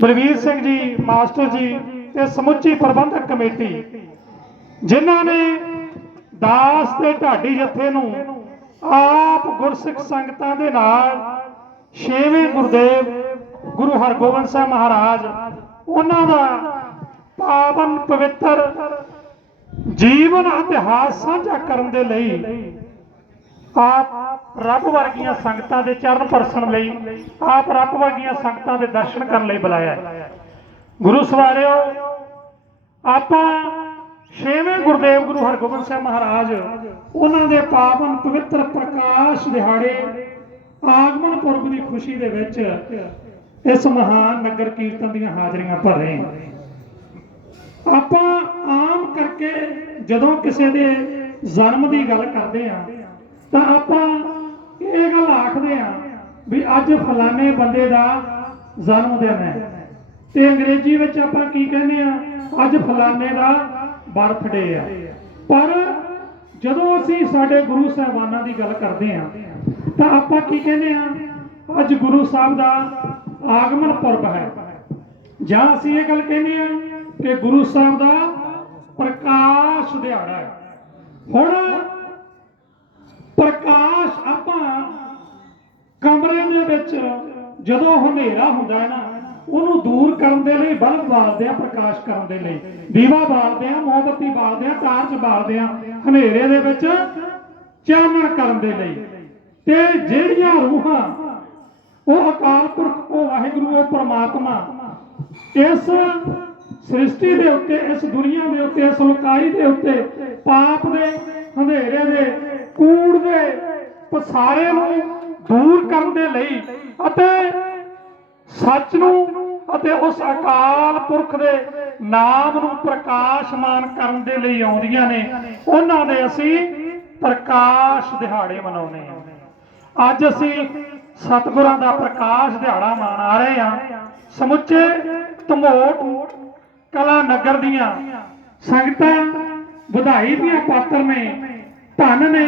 Balvir Singh ji, master ਜੀ ਤੇ ਸਮੁੱਚੀ ਪ੍ਰਬੰਧਕ ਕਮੇਟੀ, ਜਿਨ੍ਹਾਂ ਨੇ ਦਾਸ ਤੇ ਢਾਡੀ ਜਥੇ ਨੂੰ ਆਪ ਗੁਰਸਿੱਖ ਸੰਗਤਾਂ ਦੇ ਨਾਲ ਛੇਵੇਂ ਗੁਰਦੇਵ ਗੁਰੂ ਹਰਗੋਬਿੰਦ ਸਾਹਿਬ ਮਹਾਰਾਜ, ਉਹਨਾਂ ਦਾ ਪਾਵਨ ਪਵਿੱਤਰ ਜੀਵਨ ਇਤਿਹਾਸ ਸਾਂਝਾ ਕਰਨ ਦੇ ਲਈ ਆਪ ਰੱਬ ਵਰਗੀਆਂ ਸੰਗਤਾਂ ਦੇ ਚਰਨ ਪਰਸਣ ਲਈ, ਆਪ ਰੱਬ ਵਰਗੀਆਂ ਸੰਗਤਾਂ ਦੇ ਦਰਸ਼ਨ ਕਰਨ ਲਈ ਬੁਲਾਇਆ ਹੈ। ਗੁਰੂ ਸਵਾਰਿਓ, ਆਪਾਂ ਛੇਵੇਂ ਗੁਰਦੇਵ ਗੁਰੂ ਹਰਗੋਬਿੰਦ ਸਾਹਿਬ ਮਹਾਰਾਜ, ਉਹਨਾਂ ਦੇ ਪਾਵਨ ਪਵਿੱਤਰ ਪ੍ਰਕਾਸ਼ ਦਿਹਾੜੇ ਆਗਮਨ ਪੁਰਬ ਦੀ ਖੁਸ਼ੀ ਦੇ ਵਿੱਚ ਇਸ ਮਹਾਨ ਨਗਰ ਕੀਰਤਨ ਦੀਆਂ ਹਾਜ਼ਰੀਆਂ ਭਰ ਰਹੇ ਹਾਂ ਆਪਾਂ ਆਮ ਕਰਕੇ ਜਦੋਂ ਕਿਸੇ ਦੇ ਜਨਮ ਦੀ ਗੱਲ ਕਰਦੇ ਹਾਂ ਤਾਂ ਆਪਾਂ ਇਹ ਗੱਲ ਆਖਦੇ ਆ ਵੀ ਅੱਜ ਫਲਾਣੇ ਬੰਦੇ ਦਾ ਜਨਮ ਦਿਨ ਹੈ। ਤੇ ਅੰਗਰੇਜ਼ੀ ਵਿੱਚ ਆਪਾਂ ਕੀ ਕਹਿੰਦੇ ਆ ਅੱਜ ਫਲਾਣੇ ਦਾ ਬਰਥਡੇ ਆ। ਪਰ ਜਦੋਂ ਅਸੀਂ ਸਾਡੇ ਗੁਰੂ ਸਾਹਿਬਾਨਾਂ ਦੀ ਗੱਲ ਕਰਦੇ ਆ ਤਾਂ ਆਪਾਂ ਕੀ ਕਹਿੰਦੇ ਆ ਅੱਜ ਗੁਰੂ ਸਾਹਿਬ ਦਾ ਆਗਮਨ ਪੁਰਬ ਹੈ। ਜਾਂ ਅਸੀਂ ਇਹ ਗੱਲ ਕਹਿੰਦੇ ਆ ਕਿ ਗੁਰੂ ਸਾਹਿਬ ਦਾ ਪ੍ਰਕਾਸ਼ ਦਿਹਾੜਾ ਹੈ। ਹੁਣ ਪ੍ਰਕਾਸ਼ ਆਪਾਂ ਕਮਰੇ ਦੇ ਵਿੱਚ ਜਦੋਂ ਹਨੇਰਾ ਹੁੰਦਾ ਹੈ ਨਾ, ਉਹਨੂੰ ਦੂਰ ਕਰਨ ਦੇ ਲਈ, ਬਲਬ ਬਾਲਦੇ ਆ ਪ੍ਰਕਾਸ਼ ਕਰਨ ਦੇ ਲਈ। ਦੀਵਾ ਬਾਲਦੇ ਆ ਮੋਮਬੱਤੀ ਬਾਲਦੇ ਆ ਟਾਰਚ ਬਾਲਦੇ ਆ ਹਨੇਰੇ ਦੇ ਵਿੱਚ ਚਾਨਣ ਕਰਨ ਦੇ ਲਈ। ਤੇ ਜਿਹੜੀਆਂ ਰੂਹਾਂ, ਉਹ ਅਕਾਲ ਪੁਰਖ, ਉਹ ਵਾਹਿਗੁਰੂ, ਉਹ ਪ੍ਰਮਾਤਮਾ, ਇਸ ਸ੍ਰਿਸ਼ਟੀ ਦੇ ਉੱਤੇ, ਇਸ ਦੁਨੀਆ ਦੇ ਉੱਤੇ, ਇਸ ਲੋਕਾਈ ਦੇ ਉੱਤੇ, ਪਾਪ ਦੇ ਹਨੇਰੇ ਦੇ ਕੂੜ ਦੇ ਪਸਾਰੇ ਨੂੰ ਦੂਰ ਕਰਨ ਦੇ ਲਈ ਅਤੇ ਸੱਚ ਨੂੰ ਅਤੇ ਉਸ ਅਕਾਲ ਪੁਰਖ ਦੇ ਨਾਮ ਨੂੰ ਪ੍ਰਕਾਸ਼ਮਾਨ ਕਰਨ ਦੇ ਲਈ ਆਉਂਦੀਆਂ ਨੇ, ਉਹਨਾਂ ਦੇ ਅਸੀਂ ਪ੍ਰਕਾਸ਼ ਦਿਹਾੜੇ ਮਨਾਉਂਦੇ ਹਾਂ। ਅੱਜ ਅਸੀਂ ਸਤਿਗੁਰਾਂ ਦਾ ਪ੍ਰਕਾਸ਼ ਦਿਹਾੜਾ ਮਨਾ ਰਹੇ ਹਾਂ। ਸਮੁੱਚੇ ਧਮੋਟ ਕਲਾ ਨਗਰ ਦੀਆਂ ਸੰਗਤਾਂ, ਵਧਾਈ ਦੀਆਂ ਪਾਤਰ ਨੇ ਧਨ ਨੇ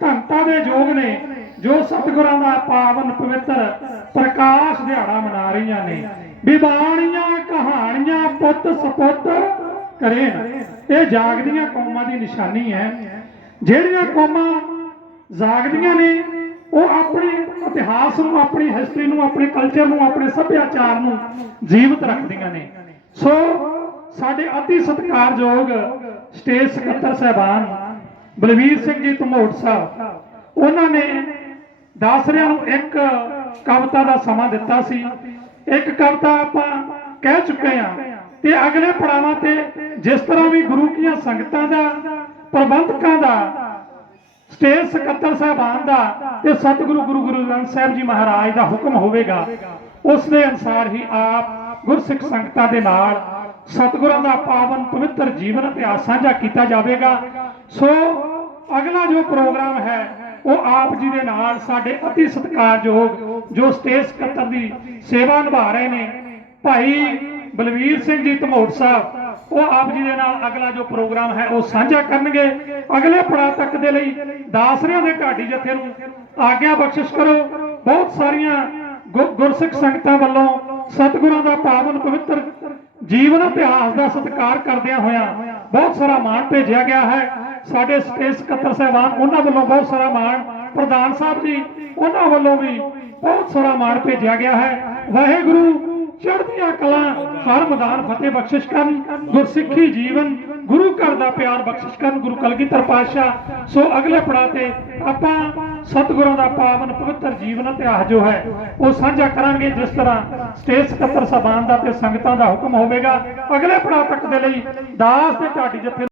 ਧੰਤਾ ਦੇ ਯੋਗ ਨੇ, ਜੋ ਸਤਿਗੁਰਾਂ ਦਾ ਪਾਵਨ ਪਵਿੱਤਰ ਪ੍ਰਕਾਸ਼ ਦਿਹਾੜਾ ਮਨਾ ਰਹੀਆਂ ਨੇ। ਵਿਬਾਣੀਆਂ ਕਹਾਣੀਆਂ, ਪੁੱਤ ਸਪੁੱਤ ਕਰੇਨ। ਇਹ ਜਾਗਦੀਆਂ ਕੌਮਾਂ ਦੀ ਨਿਸ਼ਾਨੀ ਹੈ। ਜਿਹੜੀਆਂ ਕੌਮਾਂ ਜਾਗਦੀਆਂ ਨੇ, ਉਹ ਆਪਣੇ ਇਤਿਹਾਸ ਨੂੰ, ਆਪਣੀ ਹਿਸਟਰੀ ਨੂੰ, ਆਪਣੇ ਕਲਚਰ ਨੂੰ, ਆਪਣੇ ਸੱਭਿਆਚਾਰ ਨੂੰ ਜੀਵਤ ਰੱਖਦੀਆਂ ਨੇ। ਸੋ, ਸਾਡੇ ਅਤੀ ਸਤਿਕਾਰਯੋਗ ਸਟੇਜ ਸਕੱਤਰ ਸਾਹਿਬਾਨ ਬਲਵੀਰ ਸਿੰਘ ਜੀ ਧਮੋੜ ਸਾਹਿਬ, ਉਹਨਾਂ ਨੇ ਦਾਸਰਿਆਂ ਨੂੰ ਇੱਕ ਕਵਿਤਾ ਦਾ ਸਮਾਂ ਦਿੱਤਾ ਸੀ। ਇੱਕ ਕਵਿਤਾ ਆਪਾਂ ਕਹਿ ਚੁੱਕੇ ਹਾਂ ਤੇ ਅਗਲੇ ਪੜਾਵਾਂ ਤੇ ਜਿਸ ਤਰ੍ਹਾਂ ਵੀ ਗੁਰੂ ਕੀਆਂ ਸੰਗਤਾਂ ਦਾ, ਪ੍ਰਬੰਧਕਾਂ ਦਾ, ਸਟੇਜ ਸਕੱਤਰ ਸਾਹਿਬਾਨ ਦਾ ਤੇ ਸਤਿਗੁਰੂ ਗੁਰੂ ਗੁਰੂ ਗ੍ਰੰਥ ਸਾਹਿਬ ਜੀ ਮਹਾਰਾਜ ਦਾ ਹੁਕਮ ਹੋਵੇਗਾ, ਉਸ ਦੇ ਅਨਸਾਰ ਹੀ ਆਪ ਗੁਰਸਿੱਖ ਸੰਗਤਾਂ ਦੇ ਨਾਲ ਸਤਿਗੁਰਾਂ ਦਾ ਪਾਵਨ ਪਵਿੱਤਰ ਜੀਵਨ ਇਤਿਹਾਸ ਸਾਂਝਾ ਕੀਤਾ ਜਾਵੇਗਾ। ਸੋ ਅਗਲਾ ਜੋ ਪ੍ਰੋਗਰਾਮ ਹੈ, ਉਹ ਆਪ ਜੀ ਦੇ ਨਾਲ ਸਾਡੇ ਅਤੀ ਸਤਿਕਾਰਯੋਗ ਜੋ ਸਟੇਜ ਸਕੱਤਰ ਦੀ ਸੇਵਾ ਨਿਭਾ ਰਹੇ ਨੇ, ਭਾਈ ਬਲਵੀਰ ਸਿੰਘ ਜੀ ਧਮੋਟ ਸਾਹਿਬ, ਉਹ ਆਪ ਜੀ ਦੇ ਨਾਲ ਅਗਲਾ ਜੋ ਪ੍ਰੋਗਰਾਮ ਹੈ, ਉਹ ਸਾਂਝਾ ਕਰਨਗੇ। ਅਗਲੇ ਪੜਾਅ ਤੱਕ ਦੇ ਲਈ ਦਾਸਰਿਆਂ ਦੇ ਢਾਡੀ ਜਥੇ ਨੂੰ ਆਗਿਆ ਬਖਸ਼ਿਸ਼ ਕਰੋ। ਬਹੁਤ ਸਾਰੀਆਂ ਗੁ- ਗੁਰਸਿੱਖ ਸੰਗਤਾਂ ਵੱਲੋਂ ਸਤਿਗੁਰਾਂ ਦਾ ਪਾਵਨ ਪਵਿੱਤਰ ਜੀਵਨ ਇਤਿਹਾਸ ਦਾ ਸਤਿਕਾਰ ਕਰਦਿਆਂ ਹੋਇਆਂ ਬਹੁਤ ਸਾਰਾ ਮਾਣ ਭੇਜਿਆ ਗਿਆ ਹੈ। ਸਾਡੇ ਸਟੇਜ ਸਕੱਤਰ ਸਾਹਿਬਾਨ, ਉਹਨਾਂ ਵੱਲੋਂ ਬਹੁਤ ਸਾਰਾ ਮਾਣ ਪ੍ਰਧਾਨ ਸਾਹਿਬ ਜੀ, ਉਹਨਾਂ ਵੱਲੋਂ ਵੀ ਬਹੁਤ ਸਾਰਾ ਮਾਣ ਭੇਜਿਆ ਗਿਆ ਹੈ। ਵਾਹਿਗੁਰੂ, ਚੜ੍ਹਦੀਆਂ ਕਲਾਂ, ਹਰ ਮੈਦਾਨ ਫਤਿਹ ਬਖਸ਼ਿਸ਼ ਕਰਨ, ਗੁਰਸਿੱਖੀ ਜੀਵਨ, ਗੁਰੂ ਘਰ ਦਾ ਪਿਆਰ ਬਖਸ਼ਿਸ਼ ਕਰਨ, ਗੁਰੂ ਕਲਗੀਧਰ ਪਾਤਸ਼ਾਹ। ਸੋ ਅਗਲੇ ਪੜਾਅ ਤੇ ਆਪਾਂ ਸਤਿਗੁਰਾਂ ਦਾ ਪਾਵਨ ਪਵਿੱਤਰ ਜੀਵਨ ਇਤਿਹਾਸ ਜੋ ਹੈ, ਉਹ ਸਾਂਝਾ ਕਰਾਂਗੇ, ਜਿਸ ਤਰ੍ਹਾਂ ਸਟੇਜ ਸਕੱਤਰ ਸਾਹਿਬਾਨ ਦਾ ਤੇ ਸੰਗਤਾਂ ਦਾ ਹੁਕਮ ਹੋਵੇਗਾ। ਅਗਲੇ ਪੜਾਅ ਤੱਕ ਦੇ ਲਈ ਦਾਸ ਤੇ ਢਾਡੀ ਜਥੇ